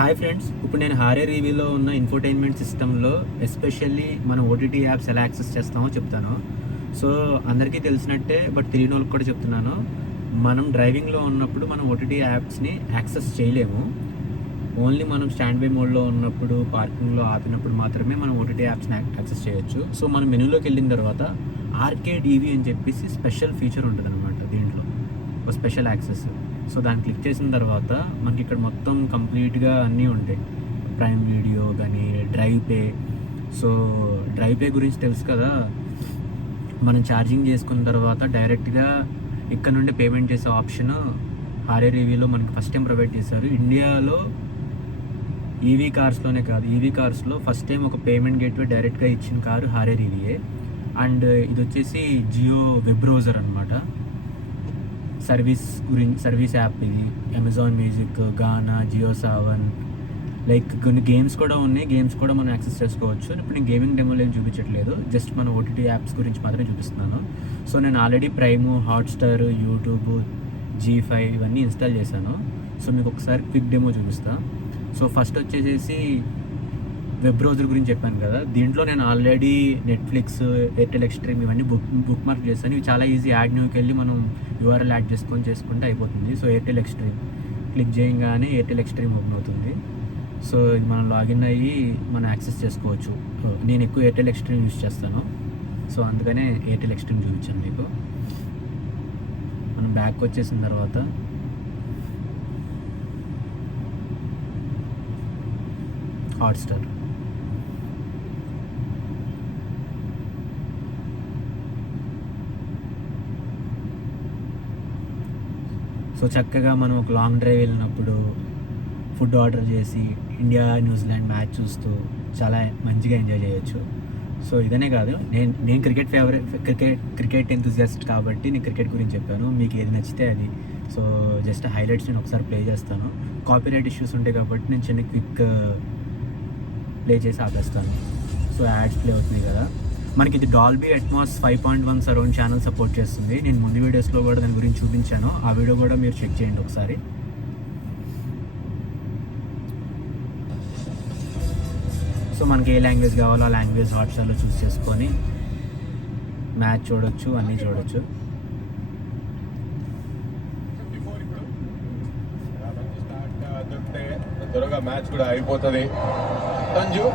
Hi friends, ఇప్పుడు నేను హారే రివ్యూలో ఉన్న ఇన్ఫోటైన్మెంట్ సిస్టంలో ఎస్పెషల్లీ మనం ఓటీటీ యాప్స్ ఎలా యాక్సెస్ చేస్తామో చెప్తాను. సో అందరికీ తెలిసినట్టే, బట్ తెలియని వాళ్ళకి కూడా చెప్తున్నాను. మనం డ్రైవింగ్లో ఉన్నప్పుడు మనం ఓటీటీ యాప్స్ని యాక్సెస్ చేయలేము. ఓన్లీ మనం స్టాండ్ బై మోడ్లో ఉన్నప్పుడు, పార్కింగ్లో ఆపినప్పుడు మాత్రమే మనం ఓటీటీ యాప్స్ని యాక్సెస్ చేయొచ్చు. సో మనం మెనూలోకి వెళ్ళిన తర్వాత ఆర్కేడ్ ఈవీ అని చెప్పేసి స్పెషల్ ఫీచర్ ఉంటుంది అనమాట. దీంట్లో ఒక స్పెషల్ యాక్సెస్. సో దాన్ని క్లిక్ చేసిన తర్వాత మనకి ఇక్కడ మొత్తం కంప్లీట్గా అన్నీ ఉంటాయి. ప్రైమ్ వీడియో కానీ, drive pay. So drive pay గురించి తెలుసు కదా, మనం ఛార్జింగ్ చేసుకున్న తర్వాత డైరెక్ట్గా ఇక్కడ నుండి పేమెంట్ చేసే ఆప్షన్ హారే రివ్యూలో మనకి ఫస్ట్ టైం ప్రొవైడ్ చేశారు. ఇండియాలో ఈవీ కార్స్లోనే కాదు, ఈవీ కార్స్లో ఫస్ట్ టైం ఒక పేమెంట్ గేట్వే డైరెక్ట్గా ఇచ్చిన కారు హారే రివ్యూయే. అండ్ ఇది వచ్చేసి జియో వెబ్ బ్రౌజర్ అనమాట. సర్వీస్ యాప్ ఇది. అమెజాన్ మ్యూజిక్, గానా, జియో సావన్, లైక్ కొన్ని గేమ్స్ కూడా ఉన్నాయి. గేమ్స్ కూడా మనం యాక్సెస్ చేసుకోవచ్చు. ఇప్పుడు నేను గేమింగ్ డెమోలో ఏం చూపించట్లేదు, జస్ట్ మన ఓటీటీ యాప్స్ గురించి మాత్రమే చూపిస్తున్నాను. సో నేను already Prime, Hotstar, YouTube, G5 ఇవన్నీ ఇన్స్టాల్ చేశాను. సో మీకు ఒకసారి క్విక్ డెమో చూపిస్తాను. సో ఫస్ట్ వచ్చేసి వెబ్ బ్రౌజర్ గురించి చెప్పాను కదా, దీంట్లో నేను ఆల్రెడీ నెట్ఫ్లిక్స్, ఎయిర్టెల్ ఎక్స్ట్రీమ్ ఇవన్నీ బుక్ మార్క్ చేస్తాను. ఇవి చాలా ఈజీ. యాడ్ న్యూకి వెళ్ళి మనం URL యాడ్ చేసుకుంటే అయిపోతుంది. సో ఎయిర్టెల్ ఎక్స్ట్రీమ్ క్లిక్ చేయగానే ఎయిర్టెల్ ఎక్స్ట్రీమ్ ఓపెన్ అవుతుంది. సో ఇది మనం లాగిన్ అయ్యి మనం యాక్సెస్ చేసుకోవచ్చు. నేను ఎక్కువ ఎయిర్టెల్ ఎక్స్ట్రీమ్ యూజ్ చేస్తాను. సో అందుకనే ఎయిర్టెల్ ఎక్స్ట్రీమ్ చూపించాను మీకు. మనం బ్యాక్ వచ్చేసిన తర్వాత హాట్స్టార్. సో చక్కగా మనం ఒక లాంగ్ డ్రైవ్ వెళ్ళినప్పుడు ఫుడ్ ఆర్డర్ చేసి ఇండియా న్యూజిలాండ్ మ్యాచ్ చూస్తూ చాలా మంచిగా ఎంజాయ్ చేయొచ్చు. సో ఇదనే కాదు, నేను క్రికెట్ ఎంతూజియాస్ట్ కాబట్టి నేను క్రికెట్ గురించి చెప్పాను. మీకు ఏది నచ్చితే అది. సో జస్ట్ హైలైట్స్ నేను ఒకసారి ప్లే చేస్తాను. కాపీరైట్ ఇష్యూస్ ఉంటాయి కాబట్టి నేను చిన్న క్విక్ ప్లే చేసి ఆపేస్తాను. సో యాడ్స్ ప్లే అవుతుంది కదా. మనకి ఇది Dolby Atmos 5.1 surround channel support చేస్తుంది. నేను ముందు వీడియోస్లో కూడా దాని గురించి చూపించాను. ఆ వీడియో కూడా మీరు చెక్ చేయండి ఒకసారి. సో మనకి ఏ లాంగ్వేజ్ కావాలో ఆ లాంగ్వేజ్ హాట్స్టార్లో చూస్ చేసుకొని మ్యాచ్ చూడొచ్చు, అన్నీ చూడొచ్చు. త్వరగా మ్యాచ్ కూడా అయిపోతుంది. Sanju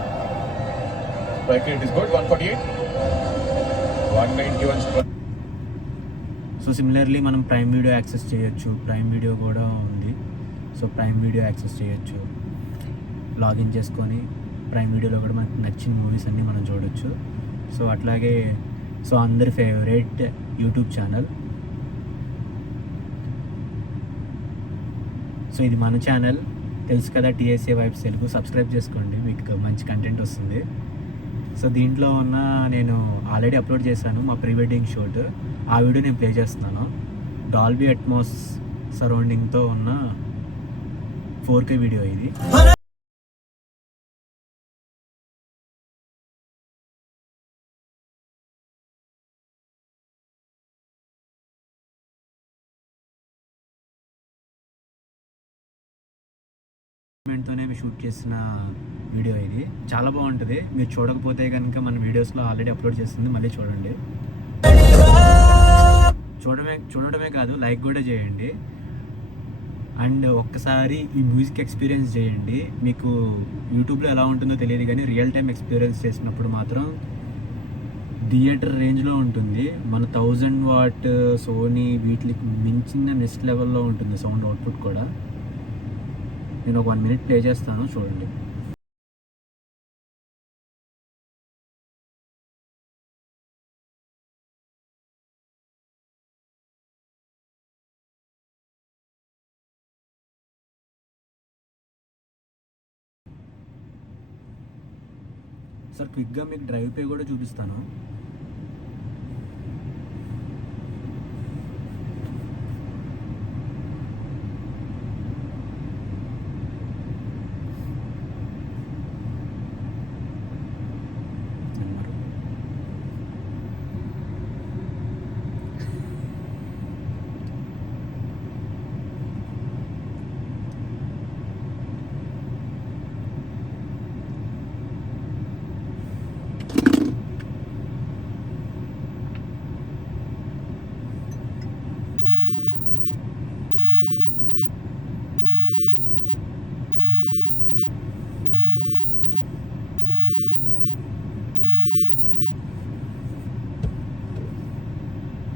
it is good. 148 191. So similarly మనం ప్రైమ్ వీడియో యాక్సెస్ చేయొచ్చు. ప్రైమ్ వీడియో కూడా ఉంది. సో ప్రైమ్ వీడియో యాక్సెస్ చేయొచ్చు. లాగిన్ చేసుకొని ప్రైమ్ వీడియోలో కూడా మనకు నచ్చిన మూవీస్ అన్నీ మనం చూడొచ్చు. సో అట్లాగే సో అందరి ఫేవరెట్ యూట్యూబ్ ఛానల్. సో ఇది మన ఛానల్ తెలుసు కదా, TSA వైబ్స్ తెలుగు. సబ్స్క్రైబ్ చేసుకోండి, మీకు మంచి కంటెంట్ వస్తుంది. సో దీంట్లో ఉన్న నేను ఆల్రెడీ అప్లోడ్ చేశాను మా ప్రీ వెడ్డింగ్ షూట్. ఆ వీడియో నేను ప్లే చేస్తున్నాను. డాల్బీ అట్మాస్ సరౌండింగ్తో ఉన్న 4K వీడియో ఇది. తోనే షూట్ చేసిన వీడియో ఇది. చాలా బాగుంటుంది. మీరు చూడకపోతే కనుక మన వీడియోస్లో ఆల్రెడీ అప్లోడ్ చేస్తుంది, మళ్ళీ చూడండి. చూడడమే కాదు, లైక్ కూడా చేయండి. అండ్ ఒక్కసారి ఈ మ్యూజిక్ ఎక్స్పీరియన్స్ చేయండి. మీకు యూట్యూబ్లో ఎలా ఉంటుందో తెలియదు కానీ రియల్ టైం ఎక్స్పీరియన్స్ చేసినప్పుడు మాత్రం థియేటర్ రేంజ్లో ఉంటుంది. మన 1000 వాట్ సోనీ వీటికి మించిన నెక్స్ట్ లెవెల్లో ఉంటుంది సౌండ్ అవుట్పుట్ కూడా. నేను ఒక 1 minute ప్లే చేస్తాను, చూడండి. సార్ క్విక్గా మీకు డ్రైవ్ పే కూడా చూపిస్తాను.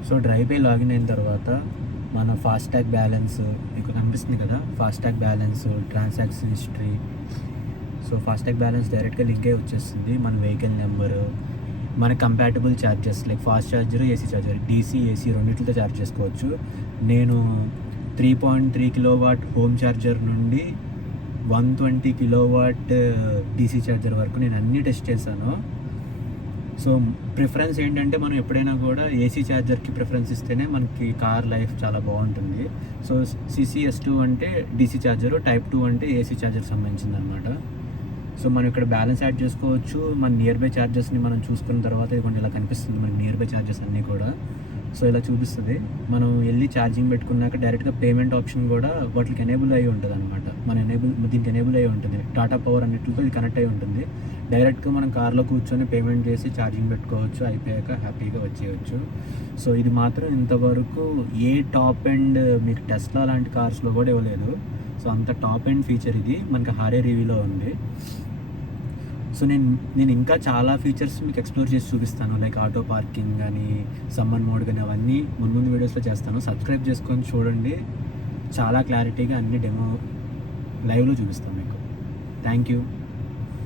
సో డ్రైవ్ పే లాగిన్ అయిన తర్వాత మన ఫాస్టాగ్ బ్యాలెన్స్ మీకు కనిపిస్తుంది కదా, FASTag balance, transaction history. So FASTag balance డైరెక్ట్గా లింక్ అయ్యి వచ్చేస్తుంది. మన వెహికల్ నెంబరు, మన compatible charges like fast charger, AC charger, DC AC రెండింటితో ఛార్జ్ చేసుకోవచ్చు. నేను 3.3 కిలోవాట్ హోమ్ ఛార్జర్ నుండి 120 కిలోవాట్ డీసీ ఛార్జర్ వరకు నేను అన్నీ టెస్ట్ చేశాను. సో ప్రిఫరెన్స్ ఏంటంటే మనం ఎప్పుడైనా కూడా ఏసీ ఛార్జర్కి ప్రిఫరెన్స్ ఇస్తేనే మనకి కార్ లైఫ్ చాలా బాగుంటుంది. సో CCS2 అంటే డీసీ ఛార్జరు, టైప్ 2 అంటే ఏసీ ఛార్జర్ సంబంధించింది అనమాట. సో మనం ఇక్కడ బ్యాలెన్స్ యాడ్ చేసుకోవచ్చు. మన నియర్ బై ఛార్జెస్ని మనం చూసుకున్న తర్వాత ఇదిగోండి ఇలా కనిపిస్తుంది మనకి నియర్ బై ఛార్జెస్ అన్నీ కూడా. సో ఇలా చూపిస్తుంది. మనం వెళ్ళి ఛార్జింగ్ పెట్టుకున్నాక డైరెక్ట్గా పేమెంట్ ఆప్షన్ కూడా వాటికి ఎనేబుల్ అయ్యి ఉంటుంది అనమాట. దీనికి ఎనేబుల్ అయ్యి ఉంటుంది. టాటా పవర్ అన్నిటితో ఇది కనెక్ట్ అయ్యి ఉంటుంది. డైరెక్ట్గా మనం కార్లో కూర్చొని పేమెంట్ చేసి ఛార్జింగ్ పెట్టుకోవచ్చు. అయిపోయాక హ్యాపీగా వచ్చేయచ్చు. సో ఇది మాత్రం ఇంతవరకు ఏ టాప్ ఎండ్ మీకు టెస్లా లాంటి కార్స్లో కూడా ఇవ్వలేదు. సో అంత టాప్ ఎండ్ ఫీచర్ ఇది మనకి హారే రివ్యూలో ఉంది. సో నేను ఇంకా చాలా ఫీచర్స్ మీకు ఎక్స్ప్లోర్ చేసి చూపిస్తాను, లైక్ ఆటో పార్కింగ్ కానీ, సమ్మన్ మోడ్ కానీ, అవన్నీ ముందు వీడియోస్లో చేస్తాను. సబ్స్క్రైబ్ చేసుకొని చూడండి, చాలా క్లారిటీగా అన్ని డెమో లైవ్లో చూపిస్తాను మీకు. Thank you.